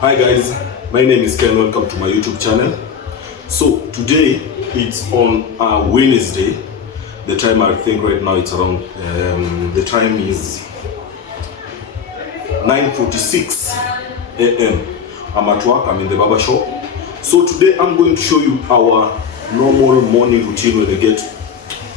Hi guys, my name is Ken. Welcome to my YouTube channel. So today it's on Wednesday. The time I think right now it's around the time is 9:46 a.m. I'm at work. I'm in the barbershop. So today I'm going to show you our normal morning routine when we get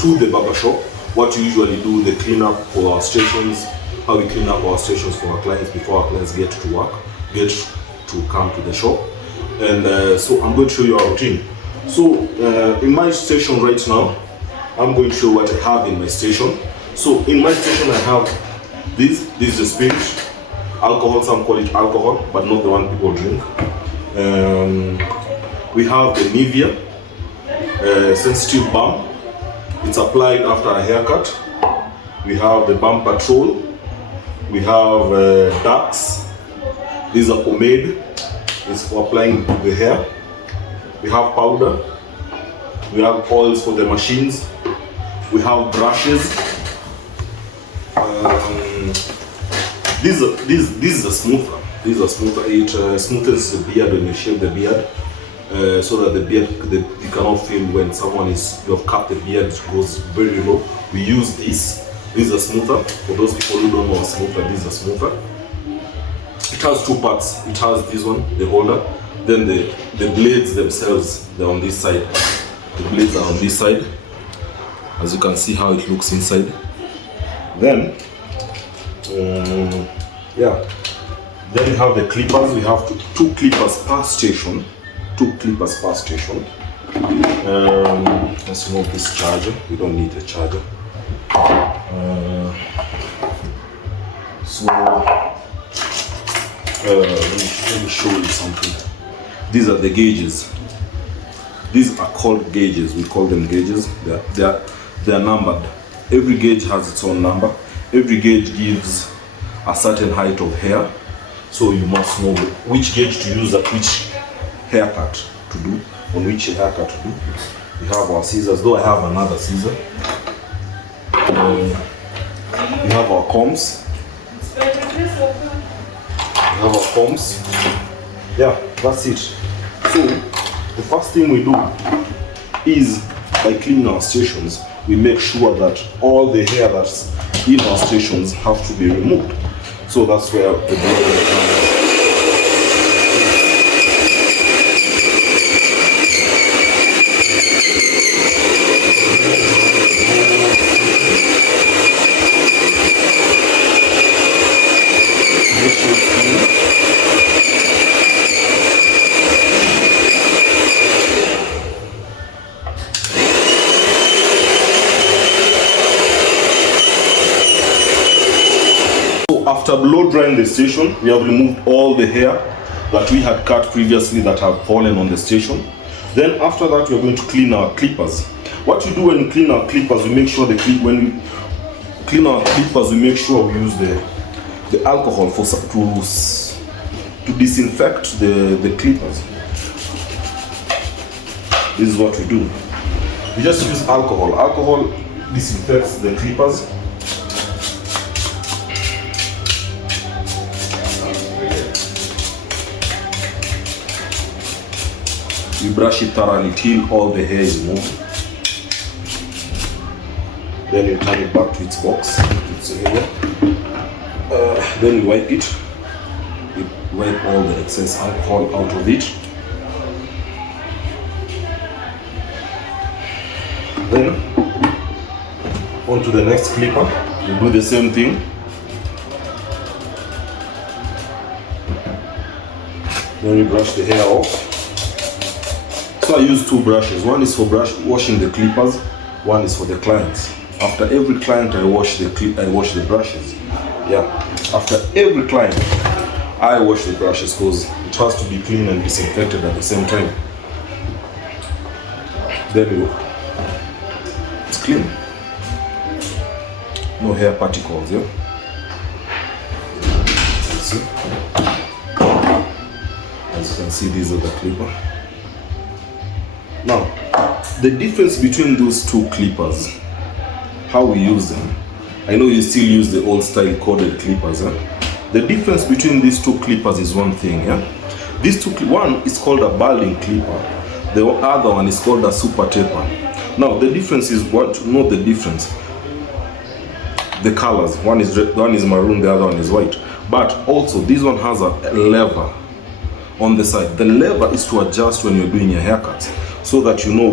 to the barbershop. What we usually do, the cleanup for our stations, how we clean up our stations for our clients before our clients get to work, get to come to the shop. And so I'm going to show you our routine. So in my station right now, I'm going to show what I have in my station. So in my station I have this is the spirit, alcohol, some call it alcohol, but not the one people drink. We have the Nivea sensitive balm. It's applied after a haircut. We have the Balm Patrol. We have Dax. This is a pomade. It's for applying the hair. We have powder. We have oils for the machines. We have brushes. This is a smoother. This is a smoother. It smoothens the beard when you shave the beard, so that the beard you cannot feel when someone you have cut the beard, it goes very low. We use this. This is a smoother. For those people who don't know a smoother, this is a smoother. It has two parts. It has this one, the holder. Then the blades themselves, they're on this side. The blades are on this side. As you can see how it looks inside. Then, Then we have the clippers. We have two clippers per station. Two clippers per station. Let's remove this charger. We don't need a charger. Let me show you something. These are the gauges. These are called gauges. We call them gauges. They are numbered. Every gauge has its own number. Every gauge gives a certain height of hair. So you must know which gauge to use at which haircut to do. On which haircut to do. We have our scissors. Though I have another scissor. We have our combs. Yeah, that's it. So the first thing we do is, by cleaning our stations, we make sure that all the hair that's in our stations have to be removed. So that's where the blood comes. After blow drying the station, we have removed all the hair that we had cut previously that have fallen on the station. Then after that, we are going to clean our clippers. What we do when we clean our clippers, we make sure we use the alcohol to disinfect the clippers. This is what we do. We just use alcohol. Alcohol disinfects the clippers. We brush it thoroughly till all the hair is moved. Then you turn it back to its box. Then we wipe it. We wipe all the excess alcohol out of it. Then on to the next clipper. We do the same thing. Then we brush the hair off. So I use two brushes. One is for washing the clippers. One is for the clients. After every client, I wash the brushes. Yeah. After every client, I wash the brushes because it has to be clean and disinfected at the same time. Then it's clean. No hair particles. Yeah. See? As you can see, these are the clippers. Now, the difference between those two clippers, how we use them. I know you still use the old style corded clippers. The difference between these two clippers is one thing. These two, one is called a balding clipper. The other one is called a super taper. Now the difference is, what to know the difference. The colors, one is maroon, the other one is white. But also this one has a lever on the side. The lever is to adjust when you're doing your haircuts, so that you know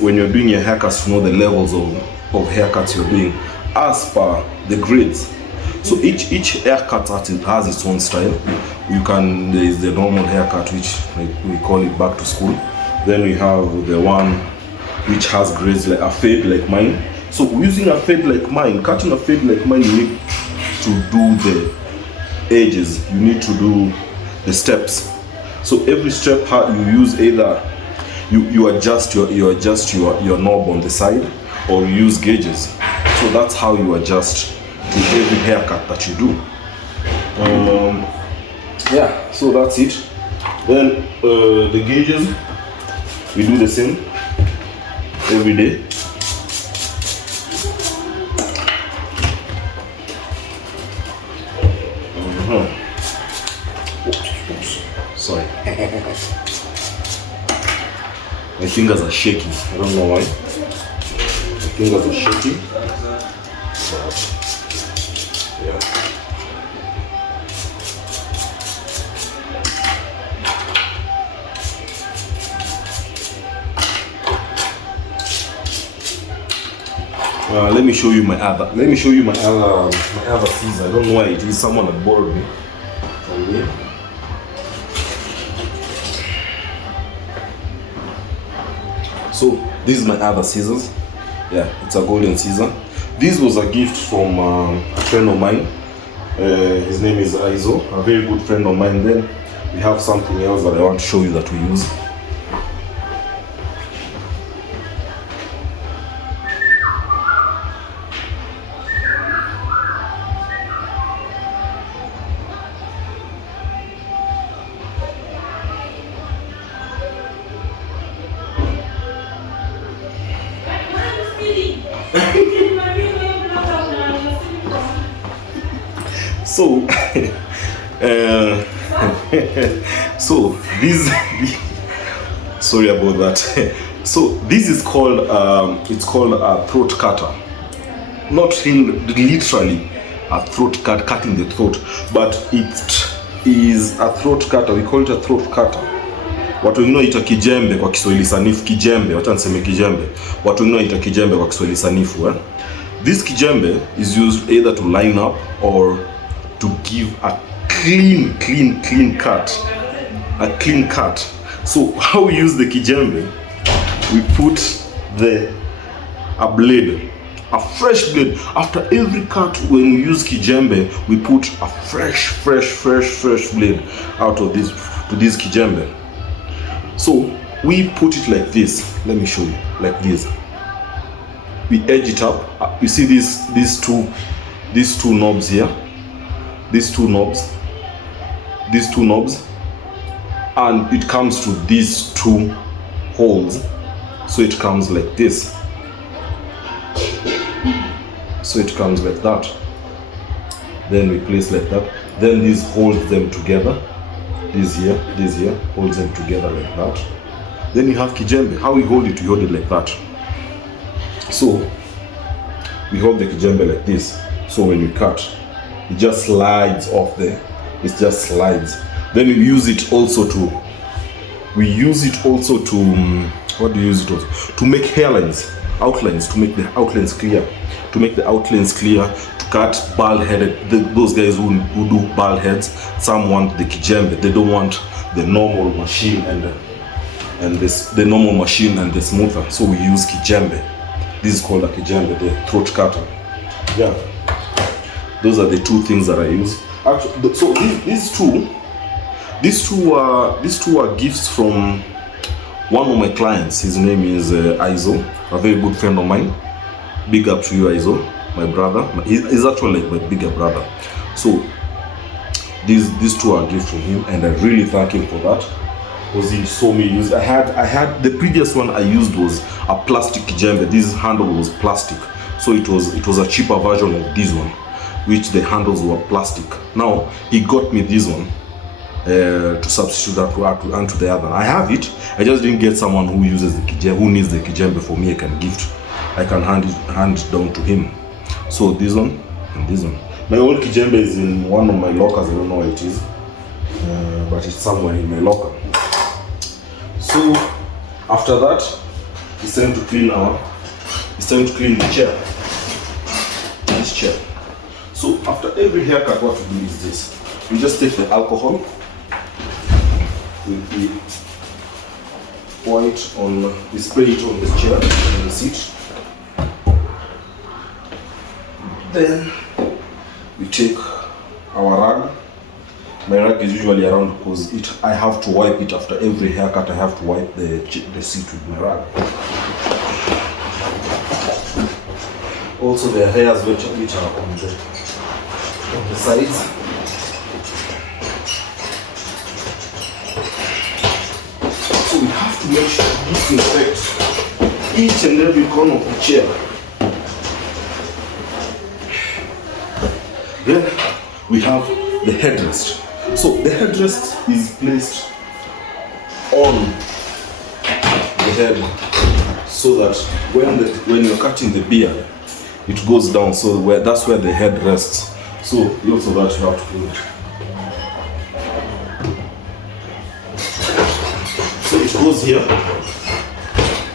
when you're doing your haircuts, to know the levels of haircuts you're doing as per the grades. So each haircut has its own style. There is the normal haircut, which we call it back to school. Then we have the one which has grades, like a fade like mine. So using a fade like mine, cutting a fade like mine, you need to do the edges, you need to do the steps. So every step you use, either you adjust your knob on the side, or you use gauges. So that's how you adjust to every haircut that you do. Yeah, so that's it. Then the gauges, we do the same every day. Oops. Sorry. My fingers are shaking. I don't know why. My fingers are shaking. Yeah. Let me show you my other scissors. I don't know why it is. Someone had borrowed me from here. So this is my other scissors. Yeah, it's a golden scissor. This was a gift from a friend of mine. His name is Aizo, a very good friend of mine. Then we have something else that I want to show you that we use. So, so this, sorry about that. So this is called it's called a throat cutter. Not literally a throat cut, cutting the throat, but it is a throat cutter. We call it a throat cutter. Watu wengine wanaita kijembe kwa Kiswahili sanifu. Kijembe, wacha niseme kijembe. Watu wengine wanaita kijembe kwa Kiswahili sanifu. This kijembe is used either to line up or to give a clean cut. A clean cut. So how we use the kijembe, we put a blade, a fresh blade. After every cut, when we use kijembe, we put a fresh blade out of this to this kijembe. So we put it like this. Let me show you, like this. We edge it up. You see these two knobs here. These two knobs, and it comes to these two holes. So it comes like this. So it comes like that. Then we place like that. Then this holds them together. This here holds them together like that. Then you have kijembe. How we hold it? We hold it like that. So we hold the kijembe like this. So when we cut, it just slides off there. It just slides. Then we use it also to. What do you use it also? To make hairlines, outlines, to make the outlines clear. To cut bald headed. Those guys who do bald heads, some want the kijembe. They don't want the normal machine and the normal machine and the smoother. So we use kijembe. This is called a kijembe, the throat cutter. Yeah. Those are the two things that I use. Actually, so these two are gifts from one of my clients. His name is Aizo, a very good friend of mine. Big up to you, Aizo, my brother. He's actually like my bigger brother. So these two are gifts from him, and I really thank him for that, because he saw me use. I had the previous one I used was a plastic kijembe. This handle was plastic, so it was a cheaper version of this one. which the handles were plastic. Now he got me this one to substitute that onto the other. I have it. I just didn't get someone who uses the kijembe, who needs the kijembe for me. I can hand it down to him. So this one and this one. My old kijembe is in one of my lockers. I don't know where it is, but it's somewhere in my locker. So after that, it's time to clean the chair. This chair. So after every haircut, what we do is this. We just take the alcohol, we spray it on the chair, on the seat. Then we take our rag. My rag is usually around because I have to wipe it after every haircut. I have to wipe the seat with my rag. Also, the hairs which are on the sides. So we have to make sure to disinfect each and every corner of the chair. Then we have the headrest. So the headrest is placed on the head so that when you're cutting the beard, it goes down. So that's where the head rests. So lots of that you have to clean it. So it goes here.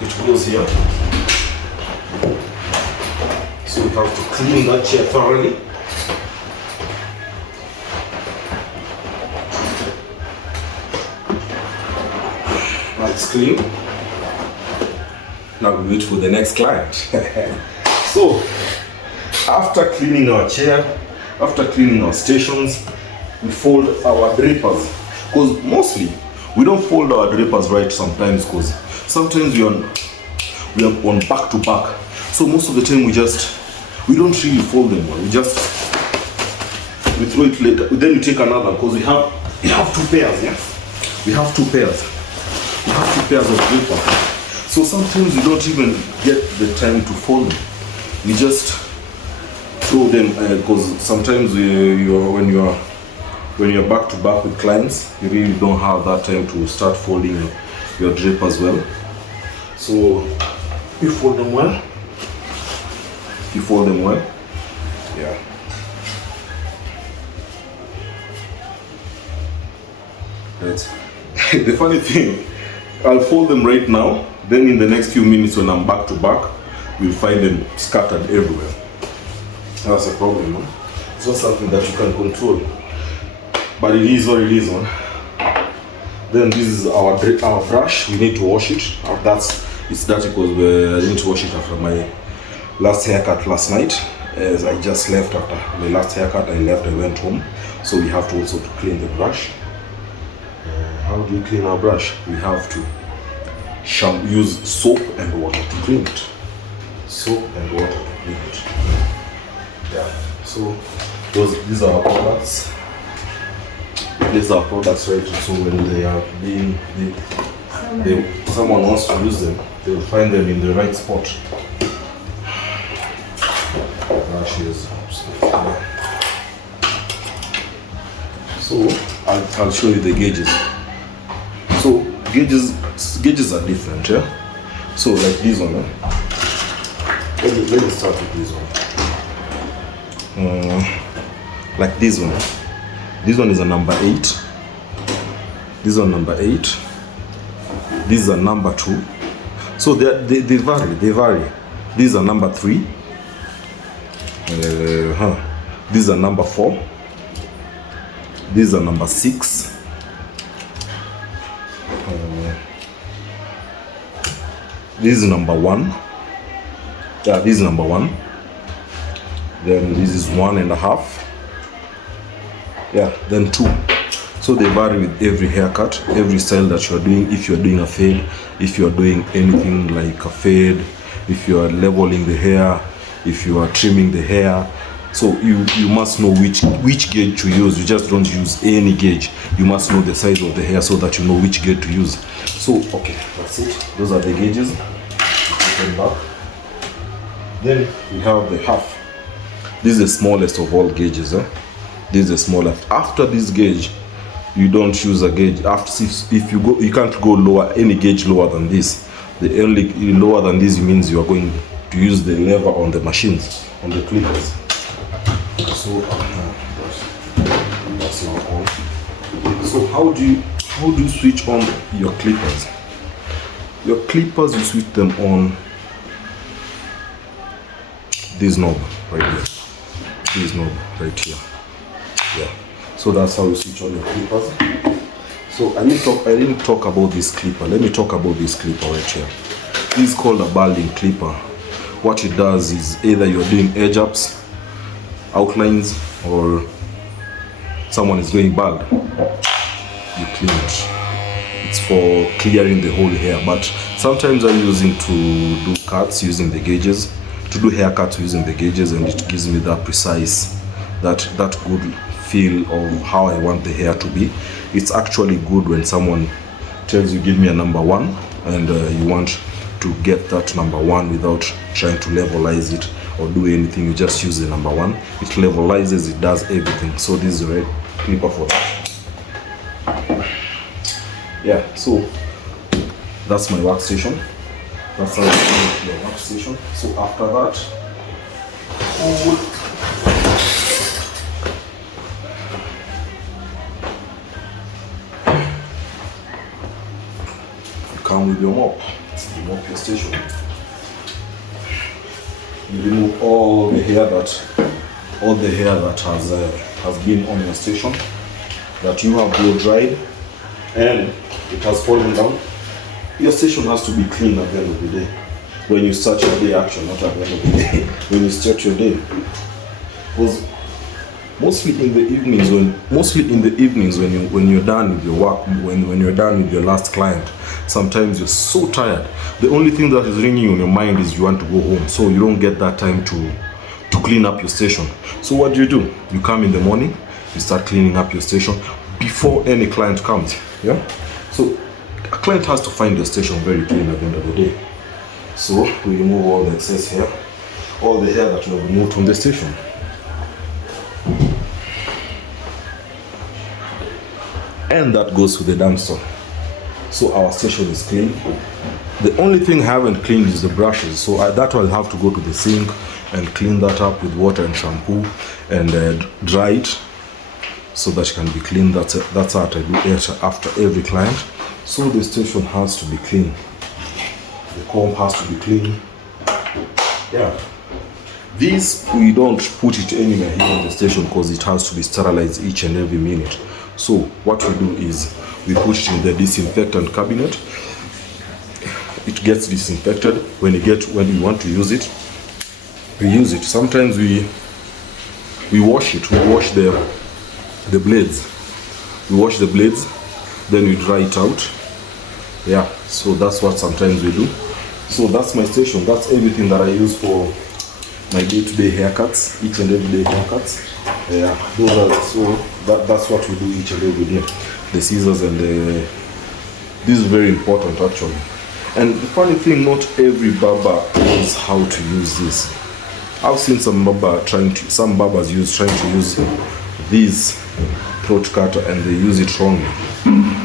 It goes here. So we have to clean that chair thoroughly. Now it's clean. Now we wait for the next client. So after cleaning our chair, after cleaning our stations, we fold our drapers. Because mostly we don't fold our drapers right sometimes, because sometimes we are on back to back. So most of the time we don't really fold them well. We throw it later. Then we take another, because we have 2 pairs, yeah? We have 2 pairs. We have 2 pairs of draper. So sometimes we don't even get the time to fold them. We just throw them, because sometimes when you're back to back with clients, you really don't have that time to start folding your drapers well. So you fold them well. Yeah. Right. The funny thing, I'll fold them right now. Then in the next few minutes, when I'm back to back, you'll find them scattered everywhere. That's a problem, man. It's not something that you can control, but it is what it is, man. Then this is our brush. We need to wash it. It's dirty because I didn't wash it after my last haircut last night. As I just left after my last haircut, I went home. So we have to also clean the brush. How do you clean our brush? We have to use soap and water to clean it. Soap and water to clean it. Yeah. So these are our products. These are products, right? So when they are someone wants to use them, they will find them in the right spot. Brushes. So I'll show you the gauges. So gauges are different, yeah. So like this one, let me start with this one. Like this one. This one is a number 8. This one number 8. This is a number 2. So they vary. This is a number 3. This is a number 4. This is a number 6. This is number 1. Yeah, this is number 1. Then this is 1.5. Yeah, then 2. So they vary with every haircut, every style that you are doing. If you are doing a fade, if you are doing anything like a fade, if you are leveling the hair, if you are trimming the hair. So you must know which gauge to use. You just don't use any gauge. You must know the size of the hair so that you know which gauge to use. So okay, that's it. Those are the gauges. Put them back. Then we have the half. This is the smallest of all gauges. This is the smallest. After this gauge, you don't use a gauge. After, if you go, you can't go lower, any gauge lower than this. The only lower than this means you are going to use the lever on the machines, on the clippers. So that's not on. So how do you switch on your clippers? Your clippers, you switch them on this knob right here. This knob right here. Yeah. So that's how you switch on your clippers. So I didn't talk about this clipper. Let me talk about this clipper right here. This is called a balding clipper. What it does is either you're doing edge ups, outlines, or someone is going bald, you clean it. It's for clearing the whole hair, but sometimes I'm using to do cuts using the gauges, to do haircuts using the gauges, and it gives me that precise, that good feel of how I want the hair to be. It's actually good when someone tells you give me a number 1 and you want to get that number 1 without trying to levelize it or do anything. You just use the number 1. It levelizes, it does everything. So this is a red clipper for that. Yeah, so that's my workstation. That's how I do the workstation. So after that, you come with your mop. You mop your station. You remove all the hair that has been on your station, that you have blow dried and it has fallen down. Your station has to be clean at the end of the day. When you start your day, actually, not at the end of the day. When you start your day, because mostly in the evenings when you're done with your work, when you're done with your last client, sometimes you're so tired. The only thing that is ringing on your mind is you want to go home, so you don't get that time to clean up your station. So what do? You come in the morning, you start cleaning up your station before any client comes. Yeah. So a client has to find your station very clean at the end of the day. So we remove all the excess hair, all the hair that you have removed from the station. And that goes to the dumpster. So our station is clean. The only thing I haven't cleaned is the brushes. So that I'll have to go to the sink and clean that up with water and shampoo and dry it so that it can be clean. That's what I do after every client. So the station has to be clean. The comb has to be clean. Yeah. This, we don't put it anywhere here on the station because it has to be sterilized each and every minute. So what we do is we put it in the disinfectant cabinet. It gets disinfected. When we want to use it, we use it. Sometimes we wash it. We wash the blades. We wash the blades, then we dry it out. Yeah, so that's what sometimes we do. So that's my station. That's everything that I use for my day-to-day haircuts, each and every day haircuts. Yeah, that's what we do each and every day. The scissors and this is very important actually. And the funny thing, not every barber knows how to use this. I've seen some barbers trying to use this throat cutter and they use it wrongly.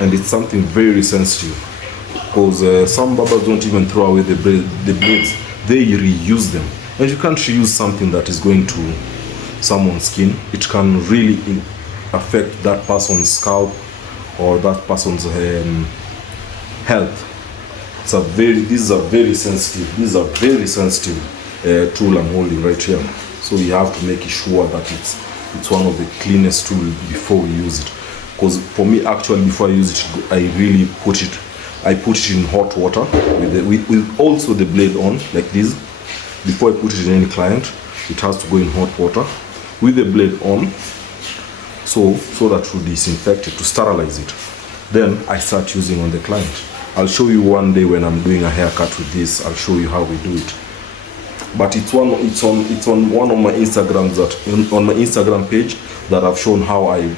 And it's something very sensitive because some barbers don't even throw away the blades. They reuse them. And you can't reuse something that is going to someone's skin. It can really affect that person's scalp or that person's health. These are very sensitive tool I'm holding right here. So you have to make sure that it's one of the cleanest tools before we use it. Because for me, actually, before I use it, I put it in hot water with also the blade on like this. Before I put it in any client, it has to go in hot water with the blade on, so that will disinfect it, to sterilize it. Then I start using on the client. I'll show you one day when I'm doing a haircut with this. I'll show you how we do it. But it's on one of my Instagrams, on my Instagram page, that I've shown how I've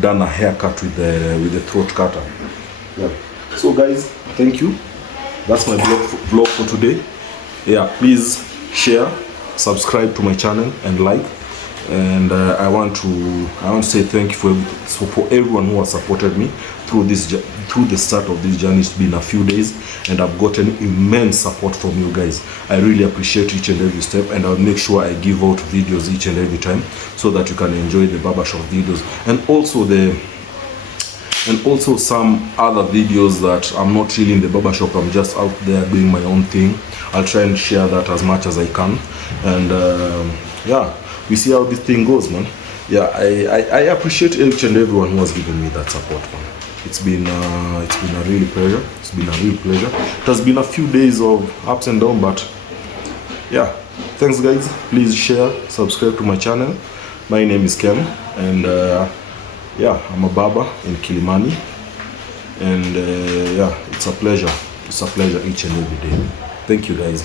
done a haircut with the throat cutter. Yeah. So guys, thank you. That's my vlog for today. Yeah, please share, subscribe to my channel and like. And I want to say thank you for everyone who has supported me through the start of this journey. It's been a few days, and I've gotten immense support from you guys. I really appreciate each and every step, and I'll make sure I give out videos each and every time so that you can enjoy the barbershop videos, and also some other videos that I'm not really in the barbershop. I'm just out there doing my own thing. I'll try and share that as much as I can, and yeah, we see how this thing goes, man. Yeah, I appreciate each and everyone who has given me that support, man. It's been a real pleasure. It's been a real pleasure. It has been a few days of ups and downs, but yeah, thanks guys. Please share, subscribe to my channel. My name is Ken, and yeah, I'm a barber in Kilimani, and yeah, it's a pleasure. It's a pleasure each and every day. Thank you guys.